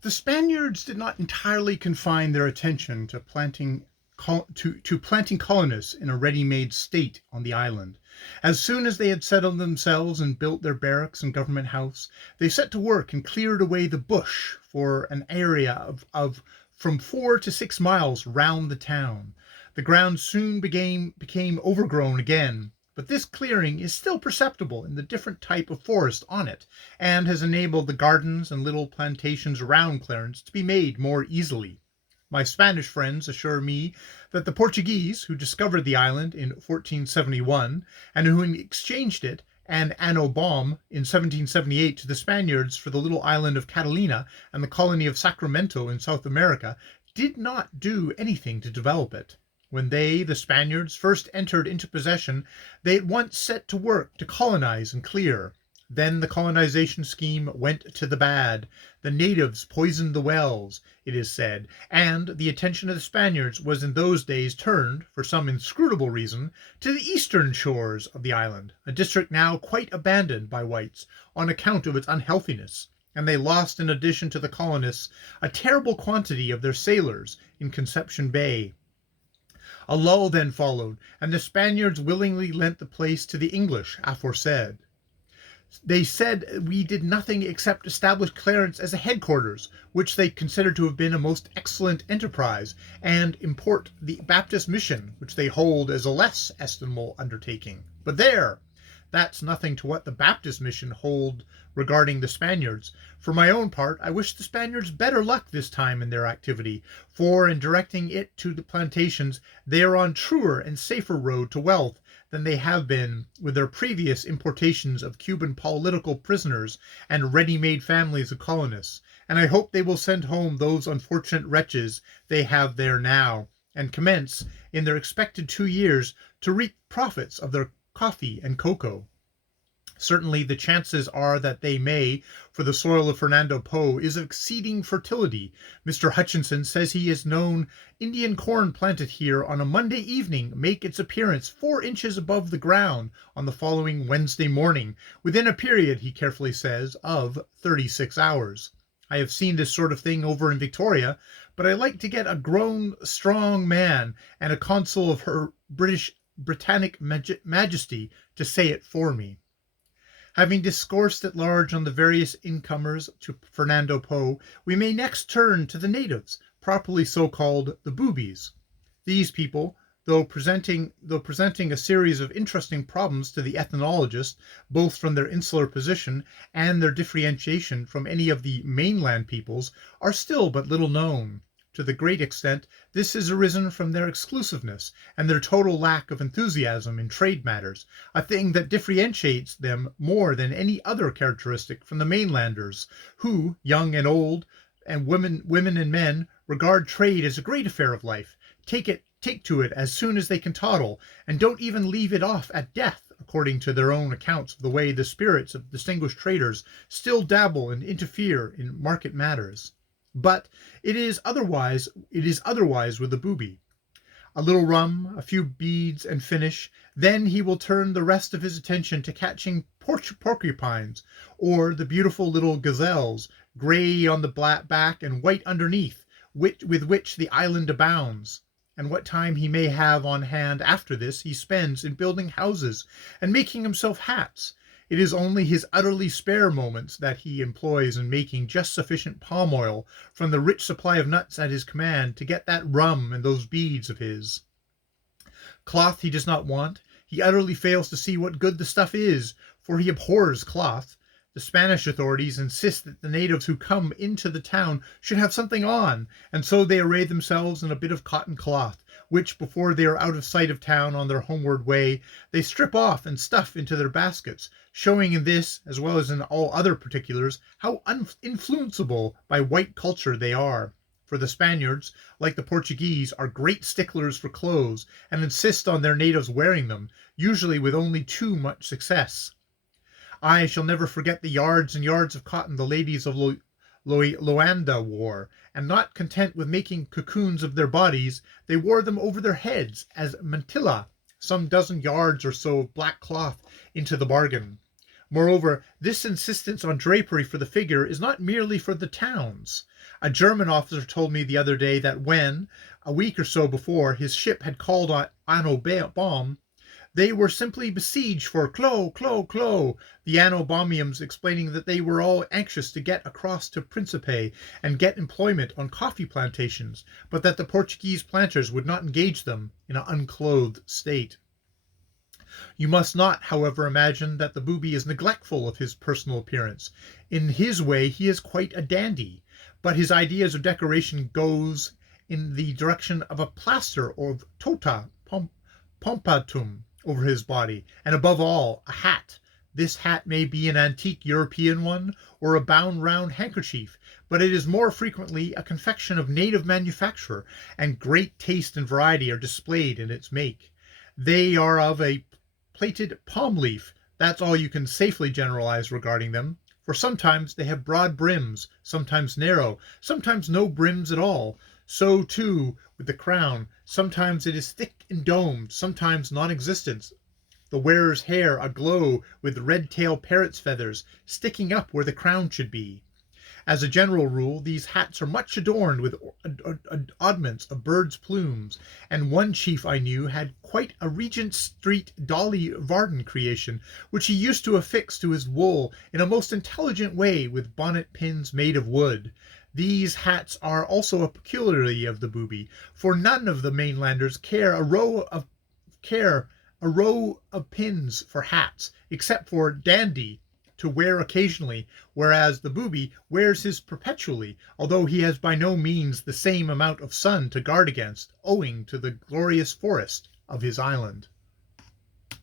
The Spaniards did not entirely confine their attention to planting colonists in a ready-made state on the island. As soon as they had settled themselves and built their barracks and government house, they set to work and cleared away the bush for an area of from 4 to 6 miles round the town. The ground soon became overgrown again, but this clearing is still perceptible in the different type of forest on it, and has enabled the gardens and little plantations around Clarence to be made more easily. My Spanish friends assure me that the Portuguese, who discovered the island in 1471, and who exchanged it and Anno Bom in 1778 to the Spaniards for the little island of Catalina and the colony of Sacramento in South America, did not do anything to develop it. When they, the Spaniards, first entered into possession, they at once set to work to colonize and clear. Then the colonization scheme went to the bad. The natives poisoned the wells, it is said, and the attention of the Spaniards was in those days turned, for some inscrutable reason, to the eastern shores of the island, a district now quite abandoned by whites on account of its unhealthiness, and they lost, in addition to the colonists, a terrible quantity of their sailors in Conception Bay. A lull then followed, and the Spaniards willingly lent the place to the English aforesaid. They said we did nothing except establish Clarence as a headquarters, which they considered to have been a most excellent enterprise, and import the Baptist mission, which they hold as a less estimable undertaking. But there! That's nothing to what the Baptist mission hold regarding the Spaniards. For my own part, I wish the Spaniards better luck this time in their activity, for in directing it to the plantations, they are on truer and safer road to wealth than they have been with their previous importations of Cuban political prisoners and ready-made families of colonists, and I hope they will send home those unfortunate wretches they have there now, and commence, in their expected 2 years, to reap profits of their coffee and cocoa. Certainly the chances are that they may, for the soil of Fernando Po is of exceeding fertility. Mr. Hutchinson says he has known Indian corn planted here on a Monday evening make its appearance 4 inches above the ground on the following Wednesday morning, within a period, he carefully says, of 36 hours. I have seen this sort of thing over in Victoria, but I like to get a grown, strong man and a consul of Her Britannic Majesty to say it for me. Having discoursed at large on the various incomers to Fernando Po, we may next turn to the natives, properly so called the boobies. These people, though presenting a series of interesting problems to the ethnologist, both from their insular position and their differentiation from any of the mainland peoples, are still but little known. To the great extent, this has arisen from their exclusiveness and their total lack of enthusiasm in trade matters, a thing that differentiates them more than any other characteristic from the mainlanders, who, young and old, and women and men, regard trade as a great affair of life, take to it as soon as they can toddle, and don't even leave it off at death, according to their own accounts of the way the spirits of distinguished traders still dabble and interfere in market matters. But it is otherwise with the booby. A little rum, a few beads, and finish, then he will turn the rest of his attention to catching porcupines, or the beautiful little gazelles, grey on the back and white underneath, with which the island abounds. And what time he may have on hand after this he spends in building houses and making himself hats. It is only his utterly spare moments that he employs in making just sufficient palm oil from the rich supply of nuts at his command to get that rum and those beads of his. Cloth he does not want. He utterly fails to see what good the stuff is, for he abhors cloth. The Spanish authorities insist that the natives who come into the town should have something on, and so they array themselves in a bit of cotton cloth, which, before they are out of sight of town on their homeward way, they strip off and stuff into their baskets, showing in this, as well as in all other particulars, how influenceable by white culture they are. For the Spaniards, like the Portuguese, are great sticklers for clothes, and insist on their natives wearing them, usually with only too much success. I shall never forget the yards and yards of cotton the ladies of Loanda wore, and not content with making cocoons of their bodies, they wore them over their heads as mantilla, some dozen yards or so of black cloth into the bargain. Moreover, this insistence on drapery for the figure is not merely for the towns. A German officer told me the other day that when, a week or so before, his ship had called on Anno Bomb, they were simply besieged for Clo, Clo, Clo, the Anno Bomiums explaining that they were all anxious to get across to Principe and get employment on coffee plantations, but that the Portuguese planters would not engage them in an unclothed state. You must not, however, imagine that the booby is neglectful of his personal appearance. In his way he is quite a dandy, but his ideas of decoration goes in the direction of a plaster or tota pompatum over his body, and above all, a hat. This hat may be an antique European one, or a bound round handkerchief, but it is more frequently a confection of native manufacture, and great taste and variety are displayed in its make. They are of a plaited palm leaf. That's all you can safely generalize regarding them, for sometimes they have broad brims, sometimes narrow, sometimes no brims at all. So, too, with the crown. Sometimes it is thick and domed, sometimes non-existent. The wearer's hair aglow with red-tailed parrot's feathers, sticking up where the crown should be. As a general rule, these hats are much adorned with oddments of birds' plumes, and one chief I knew had quite a Regent Street Dolly Varden creation, which he used to affix to his wool in a most intelligent way with bonnet pins made of wood. These hats are also a peculiarity of the booby, for none of the mainlanders care a row of pins for hats, except for Dandy to wear occasionally, whereas the booby wears his perpetually, although he has by no means the same amount of sun to guard against, owing to the glorious forest of his island.